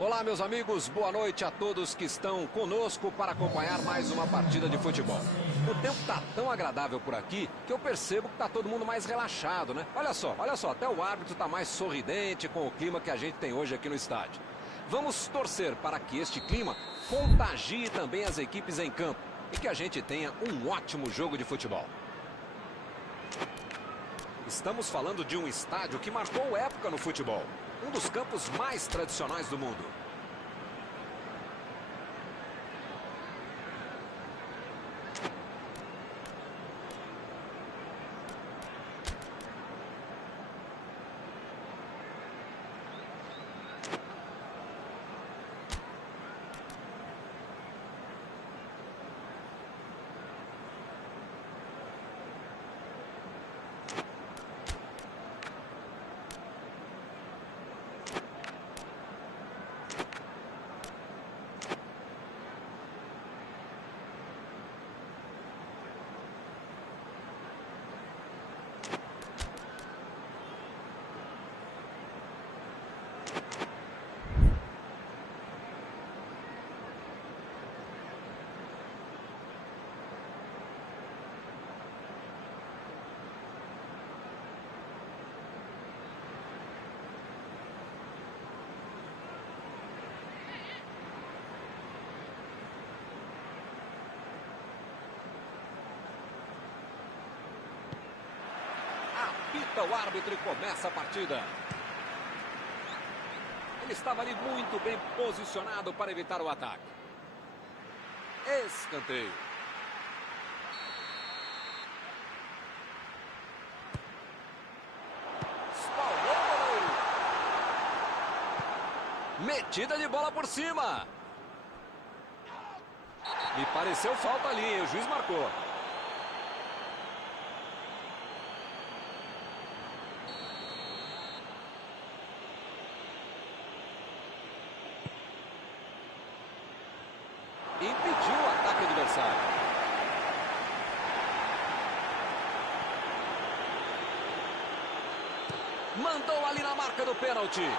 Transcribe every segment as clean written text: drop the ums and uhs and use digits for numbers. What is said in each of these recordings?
Olá, meus amigos, boa noite a todos que estão conosco para acompanhar mais uma partida de futebol. O tempo está tão agradável por aqui que eu percebo que está todo mundo mais relaxado, né? Olha só, até o árbitro está mais sorridente com o clima que a gente tem hoje aqui no estádio. Vamos torcer para que este clima contagie também as equipes em campo e que a gente tenha um ótimo jogo de futebol. Estamos falando de um estádio que marcou época no futebol. Um dos campos mais tradicionais do mundo. Apita o árbitro e começa a partida. Ele estava ali muito bem posicionado para evitar o ataque. Escanteio. Espalmou o goleiro. Metida de bola por cima. Me pareceu falta ali, hein? O juiz marcou. Impediu o ataque adversário. Mandou ali na marca do pênalti.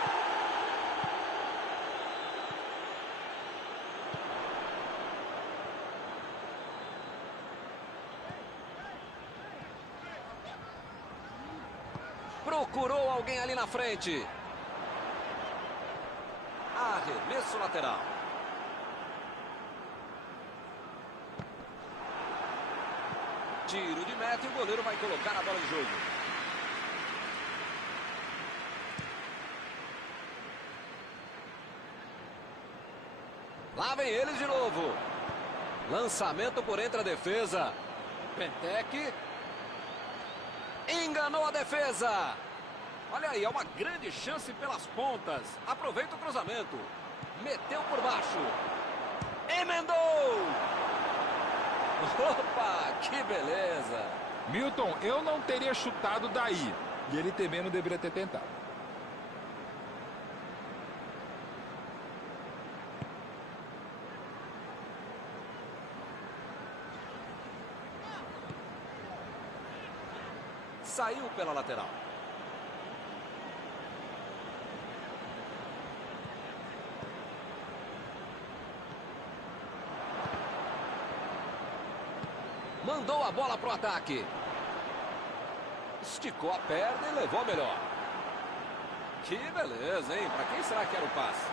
Procurou alguém ali na frente. Arremesso lateral. Tiro de meta e o goleiro vai colocar a bola em jogo. Lá vem eles de novo. Lançamento por entre a defesa. Pentec. Enganou a defesa. Olha aí, é uma grande chance pelas pontas. Aproveita o cruzamento. Meteu por baixo. Emendou. Opa, que beleza. Milton, eu não teria chutado daí. E ele também não deveria ter tentado. Saiu pela lateral. Mandou a bola pro ataque. Esticou a perna e levou a melhor. Que beleza, hein? Para quem será que era o passe?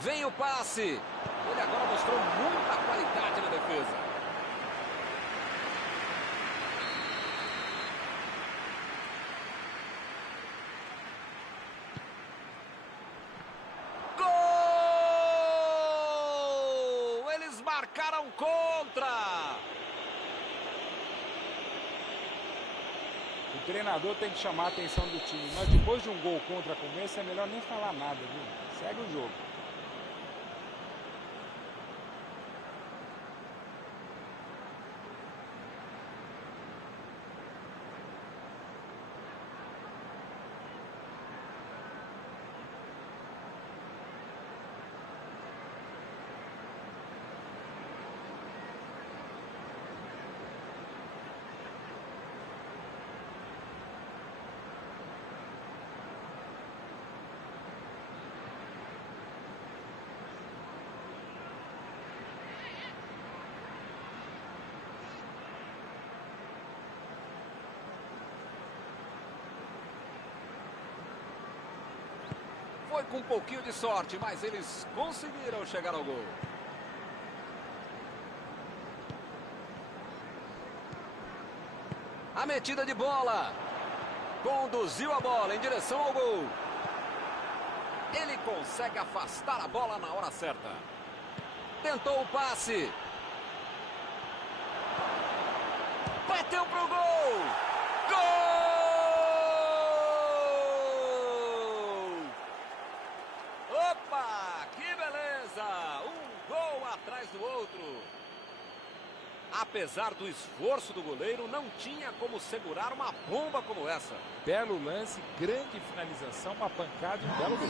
Vem o passe. Ele agora mostrou muita qualidade na defesa. Marcaram contra. O treinador tem que chamar a atenção do time. Mas depois de um gol contra como esse, é melhor nem falar nada, viu? Segue o jogo. Foi com um pouquinho de sorte, mas eles conseguiram chegar ao gol. A metida de bola. Conduziu a bola em direção ao gol. Ele consegue afastar a bola na hora certa. Tentou o passe. Bateu pro gol. Gol! Opa, que beleza! Um gol atrás do outro. Apesar do esforço do goleiro, não tinha como segurar uma bomba como essa. Belo lance, grande finalização, uma pancada e um belo gol.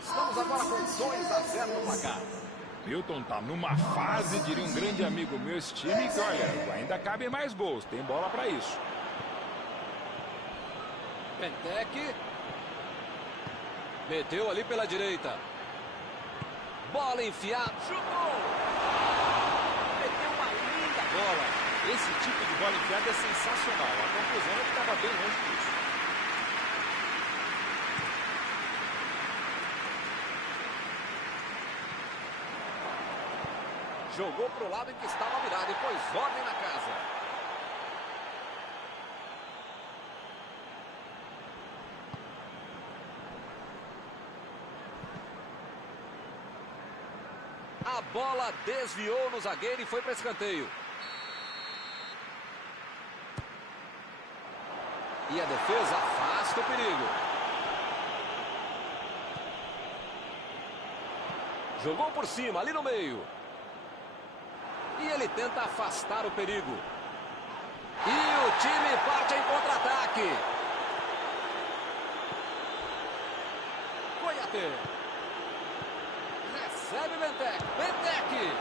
Estamos agora com 2-0 no placar. Milton tá numa fase, diria um grande amigo meu, esse time, que olha, ainda cabem mais gols, tem bola para isso. Benteke. Meteu ali pela direita. Bola enfiada. Chutou. Meteu uma linda bola. Esse tipo de bola enfiada é sensacional. A conclusão é que estava bem longe disso. Jogou pro lado em que estava virado e pôs ordem na casa. A bola desviou no zagueiro e foi para escanteio. E a defesa afasta o perigo. Jogou por cima, ali no meio. E ele tenta afastar o perigo. E o time parte em contra-ataque. Koyate. Recebe Benteke. Benteke.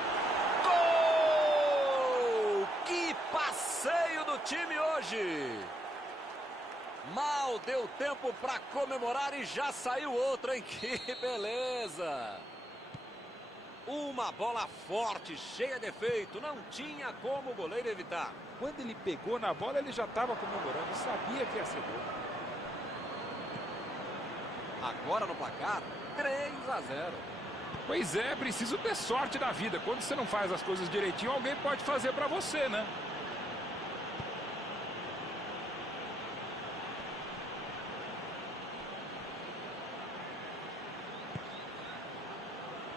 Gol! Que passeio do time hoje. Mal deu tempo para comemorar e já saiu outra, hein? Que beleza! Uma bola forte, cheia de efeito. Não tinha como o goleiro evitar. Quando ele pegou na bola, ele já estava comemorando. Sabia que ia ser gol. Agora no placar, 3-0. Pois é, preciso ter sorte na vida. Quando você não faz as coisas direitinho, alguém pode fazer para você, né?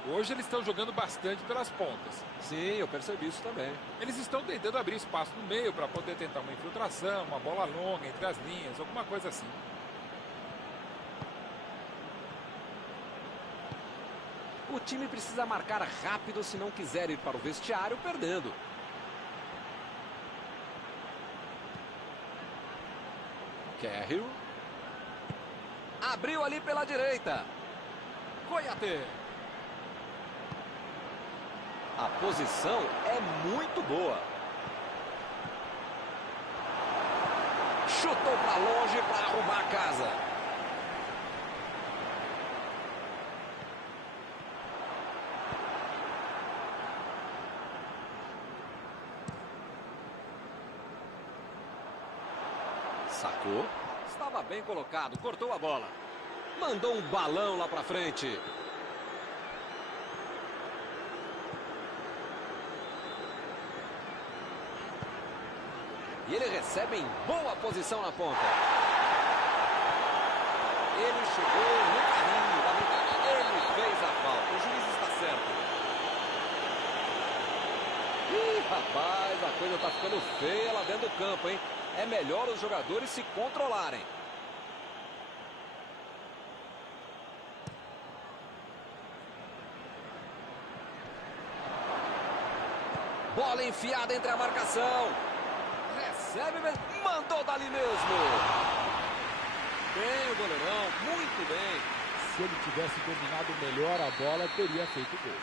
Hoje eles estão jogando bastante pelas pontas. Sim, eu percebi isso também. Eles estão tentando abrir espaço no meio para poder tentar uma infiltração, uma bola longa entre as linhas, alguma coisa assim. O time precisa marcar rápido se não quiser ir para o vestiário perdendo. Carrill. Abriu ali pela direita. Koyate. A posição é muito boa. Chutou para longe para arrumar a casa. Sacou. Estava bem colocado, cortou a bola. Mandou um balão lá para frente. E ele recebe em boa posição na ponta. Ele chegou no carrinho da brincadeira. Ele fez a falta. O juiz está certo. Ih, rapaz, a coisa está ficando feia lá dentro do campo, hein? É melhor os jogadores se controlarem. Bola enfiada entre a marcação. Recebe, mandou dali mesmo. Bem o goleirão, muito bem. Se ele tivesse dominado melhor a bola, teria feito gol.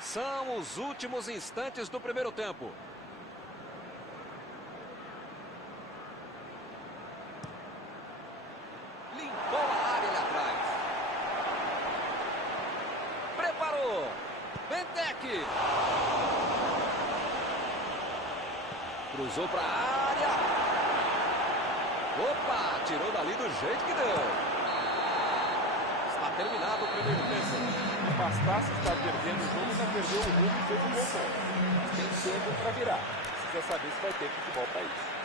São os últimos instantes do primeiro tempo. Limpou a área ali atrás. Preparou. Benteke. Cruzou para a área. Opa, tirou dali do jeito que deu. Está terminado o primeiro tempo. Não bastasse estar perdendo o jogo, ainda perdeu o rumo e fez um gol bom. Mas tem tempo para virar. Precisa saber se vai ter futebol para isso.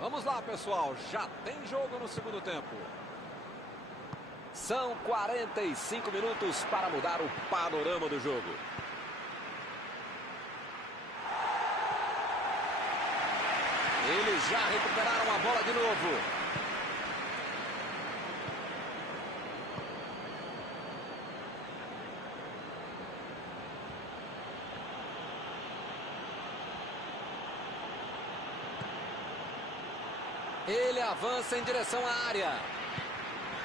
Vamos lá, pessoal. Já tem jogo no segundo tempo. São 45 minutos para mudar o panorama do jogo. Eles já recuperaram a bola de novo. Ele avança em direção à área.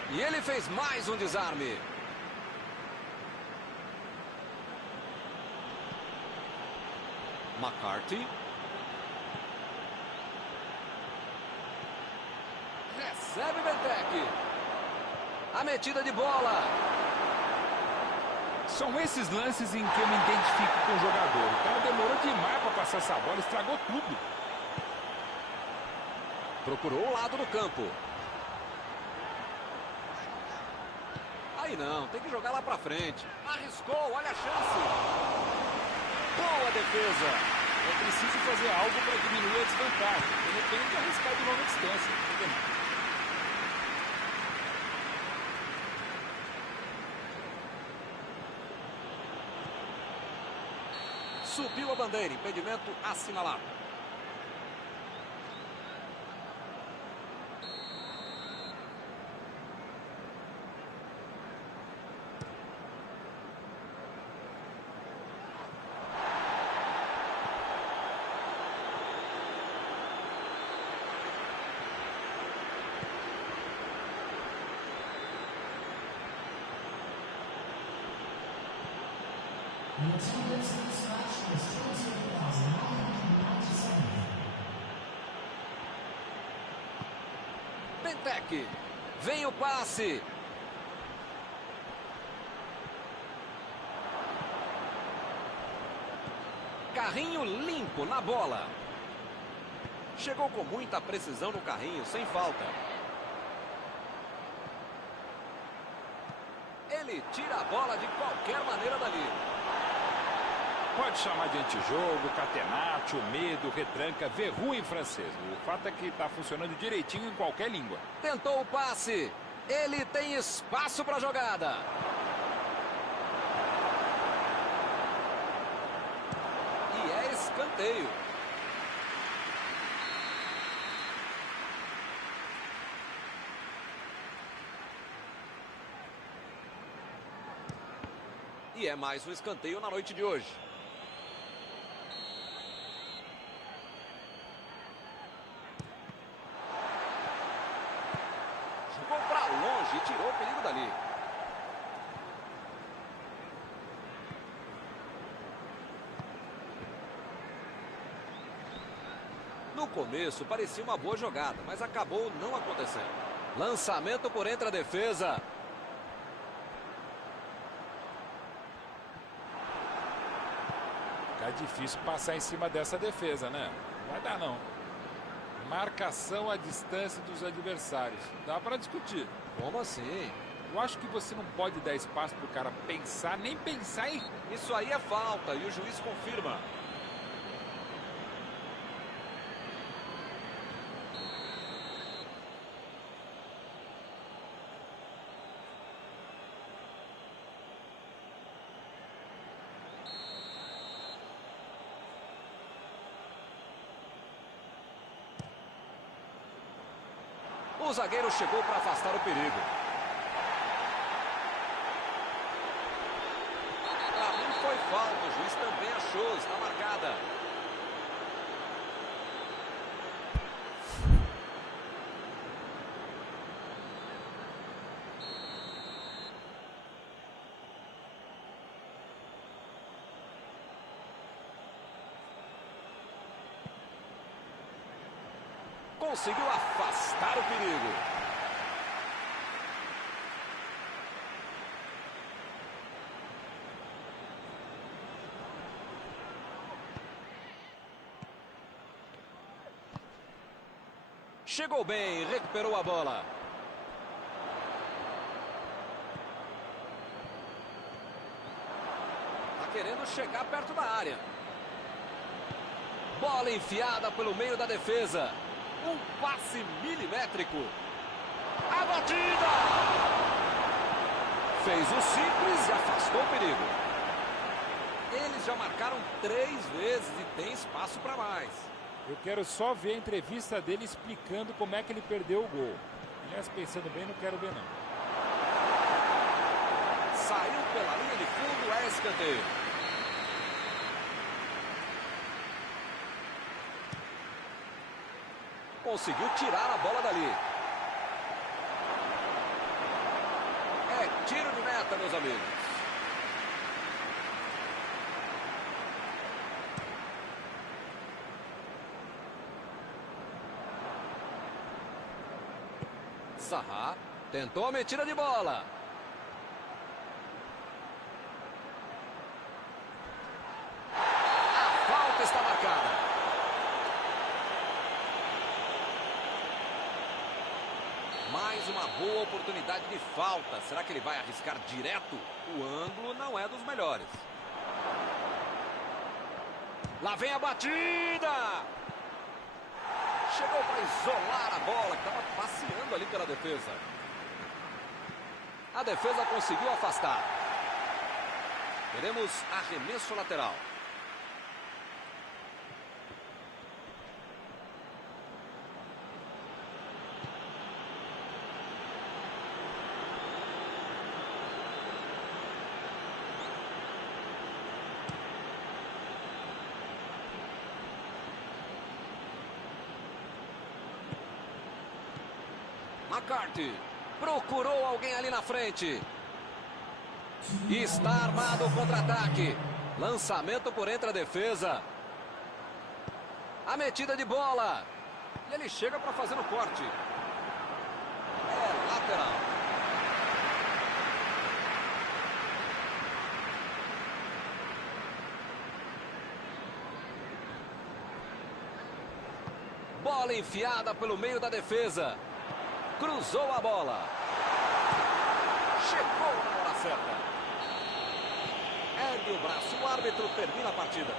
E ele fez mais um desarme. McCarthy. Recebe Benteke. A metida de bola. São esses lances em que eu me identifico com o jogador. O cara demorou demais para passar essa bola, estragou tudo. Procurou o lado do campo. Aí não, tem que jogar lá pra frente. Arriscou, olha a chance. Boa defesa. É preciso fazer algo para diminuir a desvantagem. De repente, arriscar de longa distância. Subiu a bandeira, impedimento assinalado. Benteke. Vem o passe. Carrinho limpo na bola. Chegou com muita precisão no carrinho, sem falta. Ele tira a bola de qualquer maneira dali. Pode chamar de antijogo, catenaccio, medo, retranca, verrou em francês. O fato é que está funcionando direitinho em qualquer língua. Tentou o passe. Ele tem espaço para a jogada. E é escanteio. E é mais um escanteio na noite de hoje. Jogou para longe e tirou o perigo dali. No começo parecia uma boa jogada, mas acabou não acontecendo. Lançamento por entre a defesa. Fica difícil passar em cima dessa defesa, né? Não vai dar, não. Marcação à distância dos adversários. Dá para discutir. Como assim? Eu acho que você não pode dar espaço para o cara pensar, nem pensar em... Isso aí é falta e o juiz confirma. O zagueiro chegou para afastar o perigo. Para mim foi falta, o juiz também achou, está marcada. Conseguiu afastar o perigo. Chegou bem, recuperou a bola. Tá querendo chegar perto da área. Bola enfiada pelo meio da defesa. Um passe milimétrico. A batida! Fez o simples e afastou o perigo. Eles já marcaram 3 vezes e tem espaço para mais. Eu quero só ver a entrevista dele explicando como é que ele perdeu o gol. Aliás, pensando bem, não quero ver, não. Saiu pela linha de fundo, é escanteio. Conseguiu tirar a bola dali. É tiro de meta, meus amigos. Zaha tentou a metida de bola. A falta está marcada. Mais uma boa oportunidade de falta. Será que ele vai arriscar direto? O ângulo não é dos melhores. Lá vem a batida! Chegou para isolar a bola, que estava passeando ali pela defesa. A defesa conseguiu afastar. Teremos arremesso lateral. McCarthy procurou alguém ali na frente. Está armado o contra-ataque. Lançamento por entre a defesa. A metida de bola. E ele chega para fazer o corte. É lateral. Bola enfiada pelo meio da defesa. Cruzou a bola. Chegou na hora certa. Ergue o braço. O árbitro termina a partida.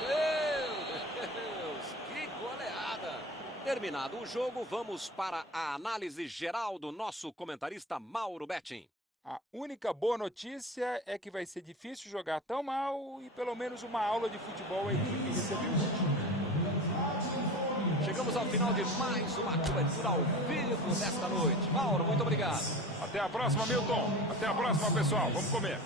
Meu Deus, que goleada. Terminado o jogo, vamos para a análise geral do nosso comentarista Mauro Betting. A única boa notícia é que vai ser difícil jogar tão mal e pelo menos uma aula de futebol a equipe recebeu. Chegamos ao final de mais uma cobertura ao vivo desta noite. Mauro, muito obrigado. Até a próxima, Milton. Até a próxima, pessoal. Vamos comer.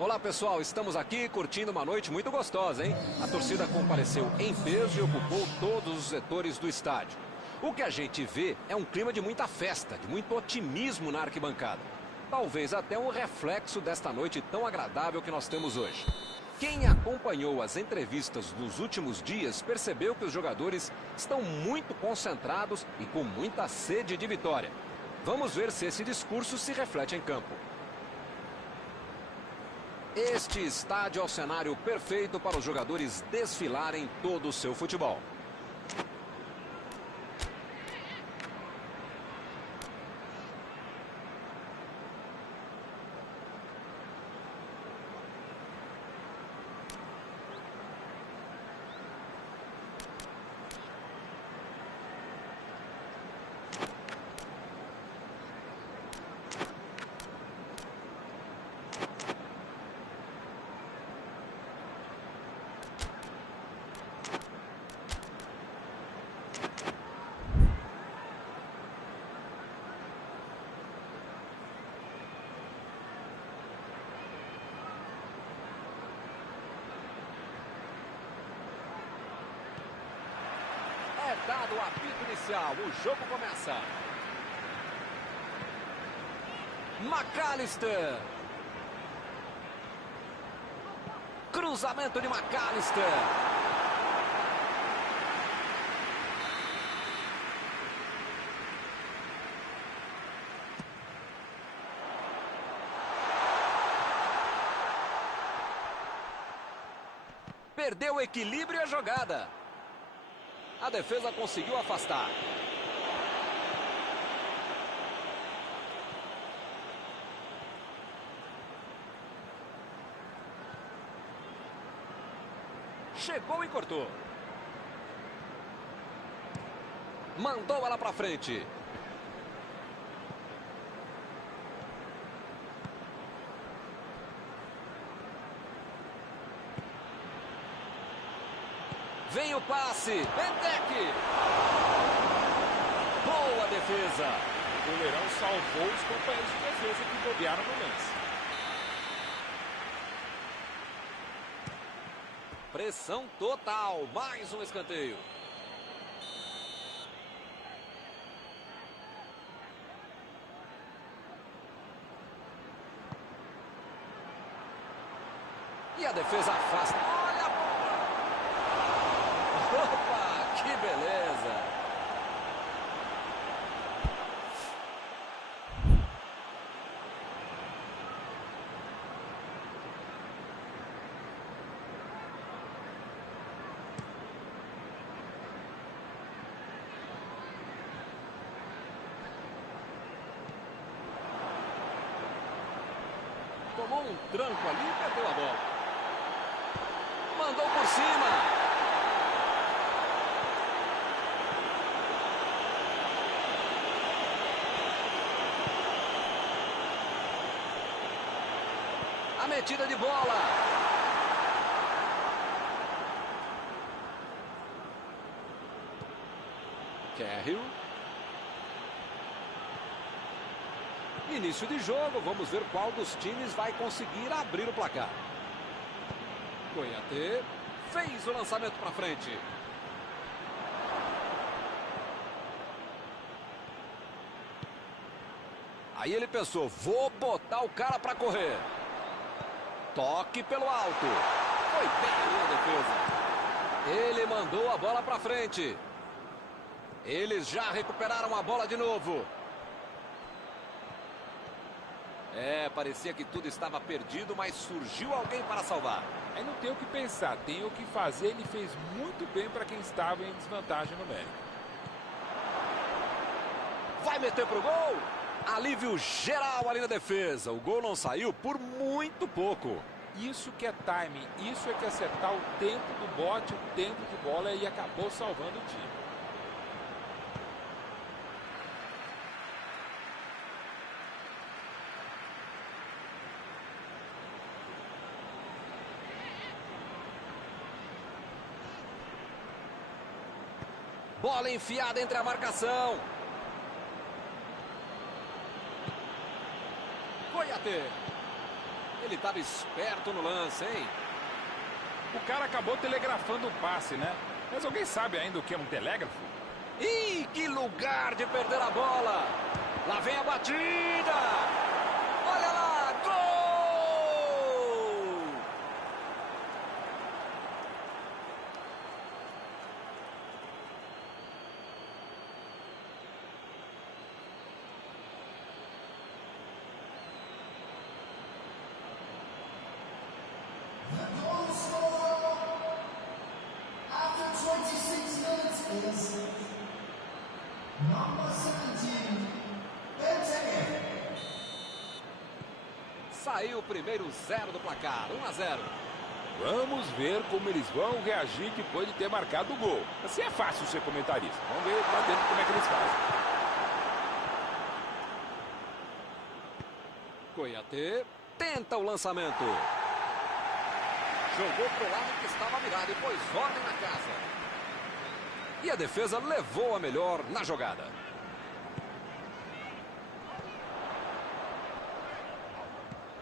Olá pessoal, estamos aqui curtindo uma noite muito gostosa, hein? A torcida compareceu em peso e ocupou todos os setores do estádio. O que a gente vê é um clima de muita festa, de muito otimismo na arquibancada. Talvez até um reflexo desta noite tão agradável que nós temos hoje. Quem acompanhou as entrevistas nos últimos dias percebeu que os jogadores estão muito concentrados e com muita sede de vitória. Vamos ver se esse discurso se reflete em campo. Este estádio é o cenário perfeito para os jogadores desfilarem todo o seu futebol. É dado o apito inicial, o jogo começa. McAllister. Cruzamento de McAllister. Perdeu o equilíbrio e a jogada. A defesa conseguiu afastar. Chegou e cortou. Mandou ela para frente. Vem o passe. Benteke. Boa defesa. O goleirão salvou os companheiros de defesa que bobearam no lance. Pressão total. Mais um escanteio. E a defesa afasta. Olha a bola. Opa, que beleza. Tomou um tranco ali e perdeu a bola. Mandou por cima. A metida de bola. Cahill. Início de jogo, vamos ver qual dos times vai conseguir abrir o placar. Kouyate fez o lançamento para frente. Aí ele pensou, vou botar o cara para correr. Toque pelo alto. Foi bem ali a defesa. Ele mandou a bola para frente. Eles já recuperaram a bola de novo. Parecia que tudo estava perdido, mas surgiu alguém para salvar. Aí não tem o que pensar, tem o que fazer. Ele fez muito bem para quem estava em desvantagem numérica. Vai meter pro gol? Alívio geral ali na defesa. O gol não saiu por muito pouco. Isso que é timing, isso é que é acertar o tempo do bote, o tempo de bola, e acabou salvando o time. Bola enfiada entre a marcação. Kouyate. Ele estava esperto no lance, hein? O cara acabou telegrafando o passe, né? Mas alguém sabe ainda o que é um telégrafo? Ih, que lugar de perder a bola! Lá vem a batida! Olha lá, gol! Saiu o primeiro 0 do placar, 1-0. Vamos ver como eles vão reagir depois de ter marcado o gol. Assim é fácil ser comentarista. Vamos ver lá dentro como é que eles fazem. Coiatê tenta o lançamento. Jogou pro lado que estava virado e pôs ordem na casa. E a defesa levou a melhor na jogada.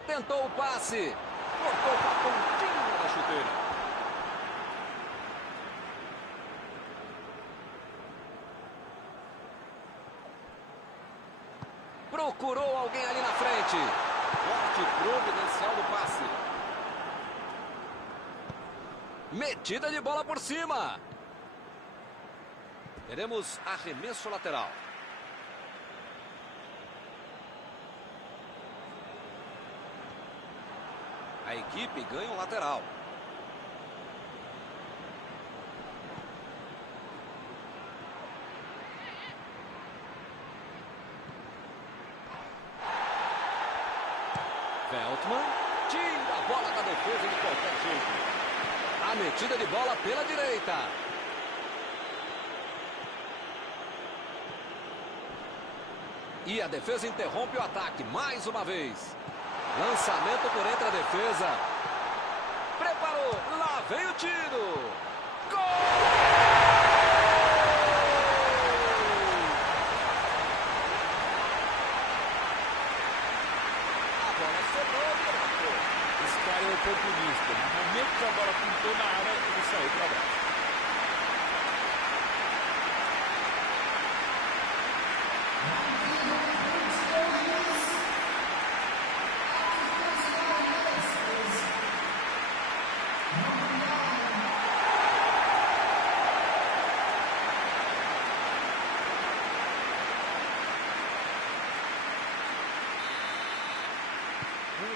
Tentou o passe. Cortou com a pontinha da chuteira. Procurou alguém ali na frente. Corte providencial do passe. Metida de bola por cima. Teremos arremesso lateral. A equipe ganha um lateral. Veltman tira a bola da defesa de qualquer jeito. A metida de bola pela direita. E a defesa interrompe o ataque mais uma vez. Lançamento por entre a defesa. Preparou. Lá vem o tiro. Gol! A bola sobrou e ele marcou. Esse cara é oportunista. No momento que a bola pintou na área, ele saiu para baixo.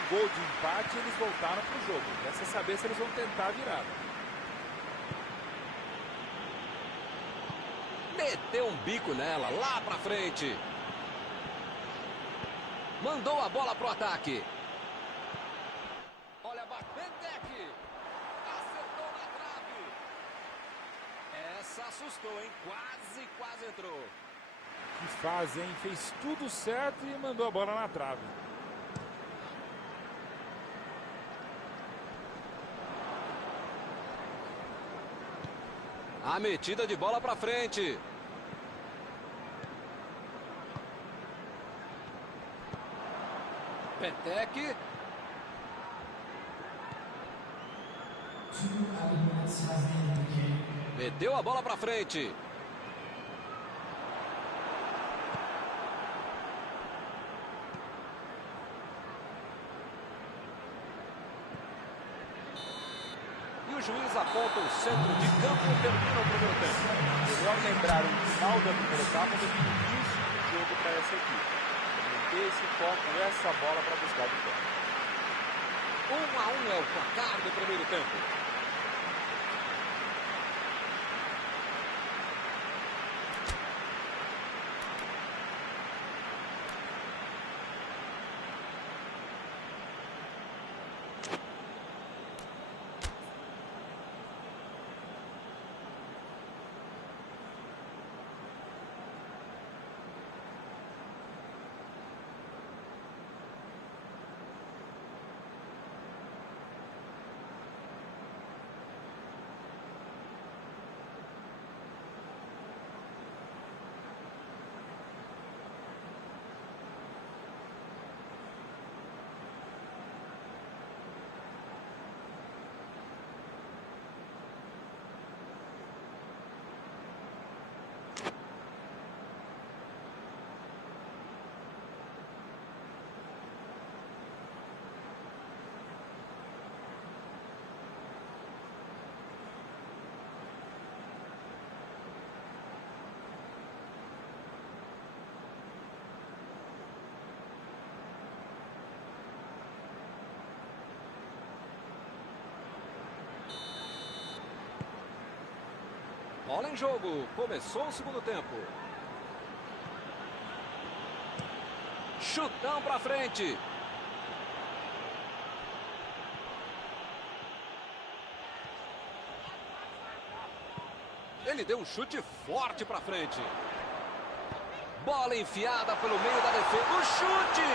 Gol de empate, eles voltaram para o jogo. Resta saber se eles vão tentar a virada. Meteu um bico nela, lá pra frente. Mandou a bola pro ataque. Olha, Benteke. Acertou na trave. Essa assustou, hein? Quase entrou. Que faz, hein? Fez tudo certo e mandou a bola na trave. A metida de bola pra frente. Benteke. Meteu a bola pra frente. E o juiz aponta o centro de campo e termina o primeiro tempo. Melhor lembrar o final da primeira etapa do que o início do jogo para essa equipe. Manter esse foco, essa bola para buscar o campo. 1-1 é o placar do primeiro tempo. Bola em jogo. Começou o segundo tempo. Chutão pra frente. Ele deu um chute forte pra frente. Bola enfiada pelo meio da defesa. O chute!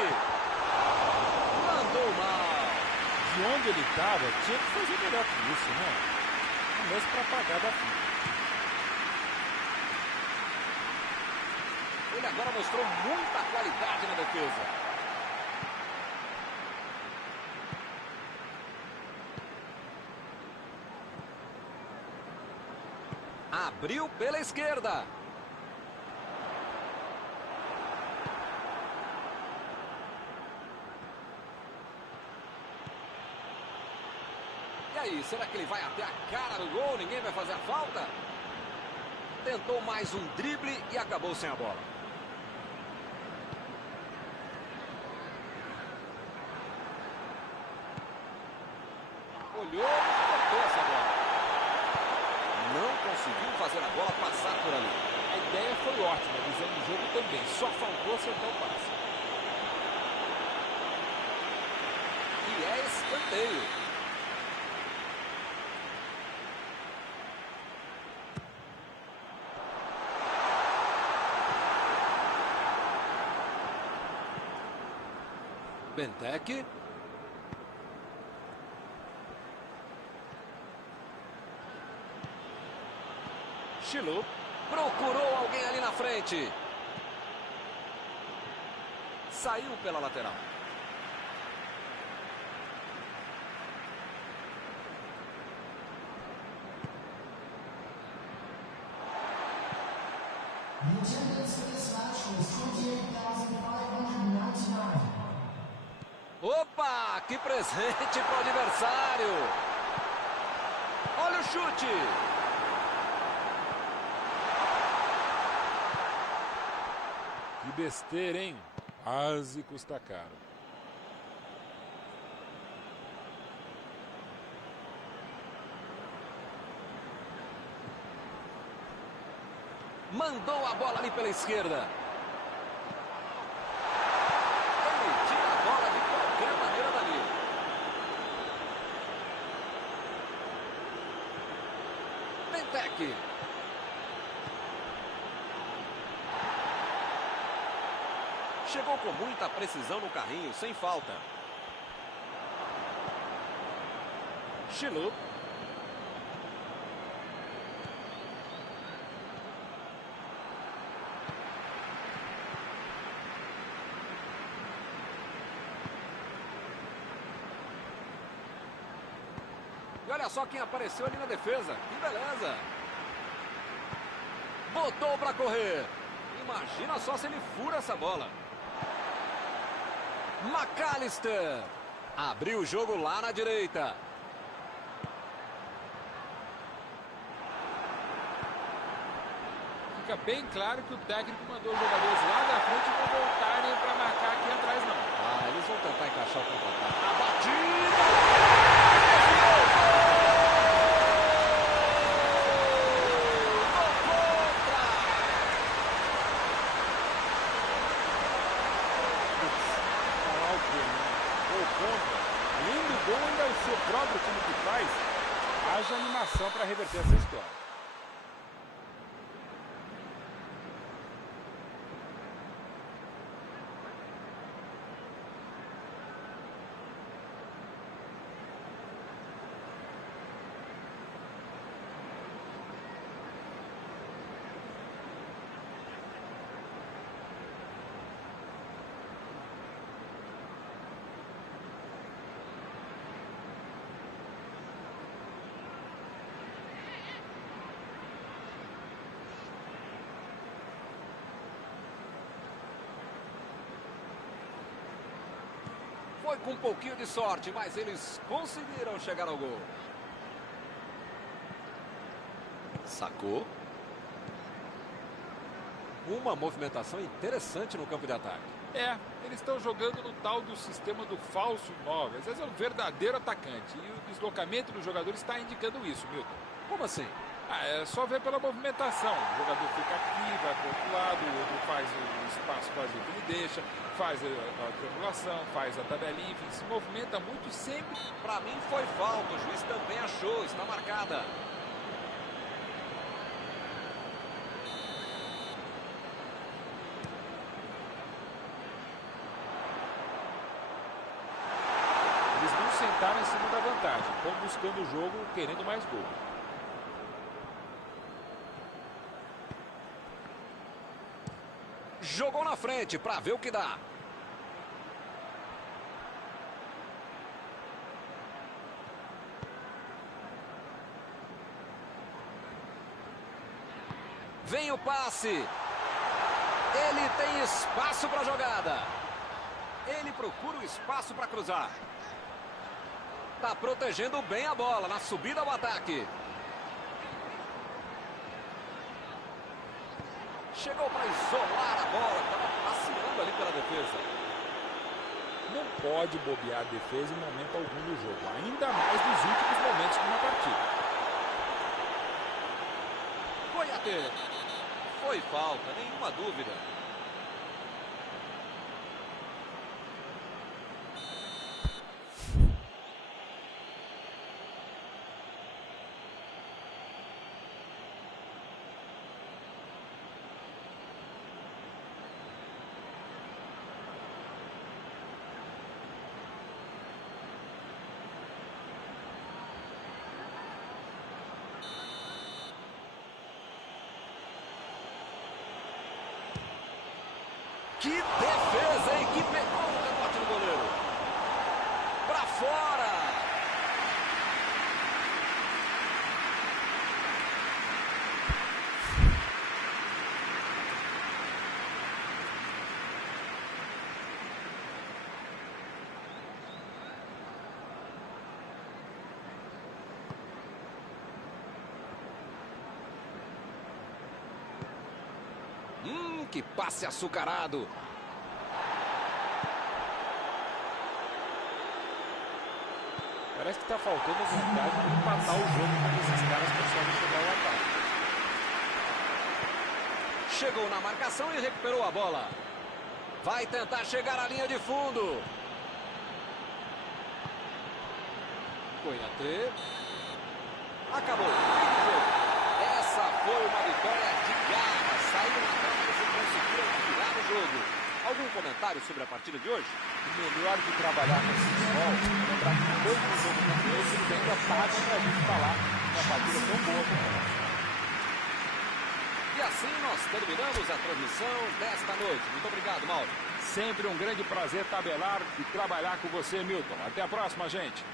Mandou mal. De onde ele estava, tinha que fazer melhor que isso, né? Mesmo para pagar da fita. Ele agora mostrou muita qualidade na defesa. Abriu pela esquerda. E aí, será que ele vai até a cara do gol? Ninguém vai fazer a falta? Tentou mais um drible e acabou sem a bola. Olhou e cortou essa bola. Não conseguiu fazer a bola passar por ali. A ideia foi ótima, a visão do jogo também. Só faltou acertar o passe. E é escanteio. Benteke. Chilu procurou alguém ali na frente. Saiu pela lateral. Opa, que presente para o adversário. Olha o chute. Que besteira, hein? Quase custa caro. Mandou a bola ali pela esquerda. Ele tira a bola de qualquer maneira dali. Benteke. Chegou com muita precisão no carrinho, sem falta. Chilu. E olha só quem apareceu ali na defesa. Que beleza. Botou para correr. Imagina só se ele fura essa bola. McAllister. Abriu o jogo lá na direita. Fica bem claro que o técnico mandou os jogadores lá da frente não voltarem para marcar aqui atrás, não. Ah, eles vão tentar encaixar o contra-ataque. A batida! Além do gol, ainda é o seu próprio time que faz. Haja animação para reverter essa história. Foi com um pouquinho de sorte, mas eles conseguiram chegar ao gol. Sacou. Uma movimentação interessante no campo de ataque. Eles estão jogando no tal do sistema do falso 9. Às vezes é um verdadeiro atacante. E o deslocamento do jogador está indicando isso, Milton. Como assim? É só ver pela movimentação. O jogador fica aqui, vai para o outro lado, o outro faz o espaço vazio que ele deixa, faz a triangulação, faz a tabelinha, enfim, se movimenta muito sempre. Para mim foi falta, o juiz também achou, está marcada. Eles não sentaram em cima da vantagem, estão buscando o jogo, querendo mais gol. Jogou na frente para ver o que dá. Vem o passe. Ele tem espaço para a jogada. Ele procura o espaço para cruzar. Tá protegendo bem a bola na subida ao ataque. Chegou para isolar a bola, estava passeando ali pela defesa. Não pode bobear a defesa em momento algum do jogo, ainda mais nos últimos momentos de uma partida. Coiatê. Foi falta, nenhuma dúvida. Que defesa, hein? Que pegou no rebote do goleiro. Pra fora. Que passe açucarado. Parece que está faltando vontade para empatar o jogo quando esses caras conseguem chegar ao ataque. Chegou na marcação e recuperou a bola. Vai tentar chegar à linha de fundo. Coiatê. Acabou. Fim do jogo. Essa foi uma vitória de garra. Saíram atrás e conseguiram virar o jogo. Algum comentário sobre a partida de hoje? O melhor de trabalhar com esse futebol é lembrar que depois do jogo como esse, eles ainda pagam para a gente falar que a partida é tão boa como essa. E assim nós terminamos a transmissão desta noite. Muito obrigado, Mauro. Sempre um grande prazer tabelar e trabalhar com você, Milton. Até a próxima, gente.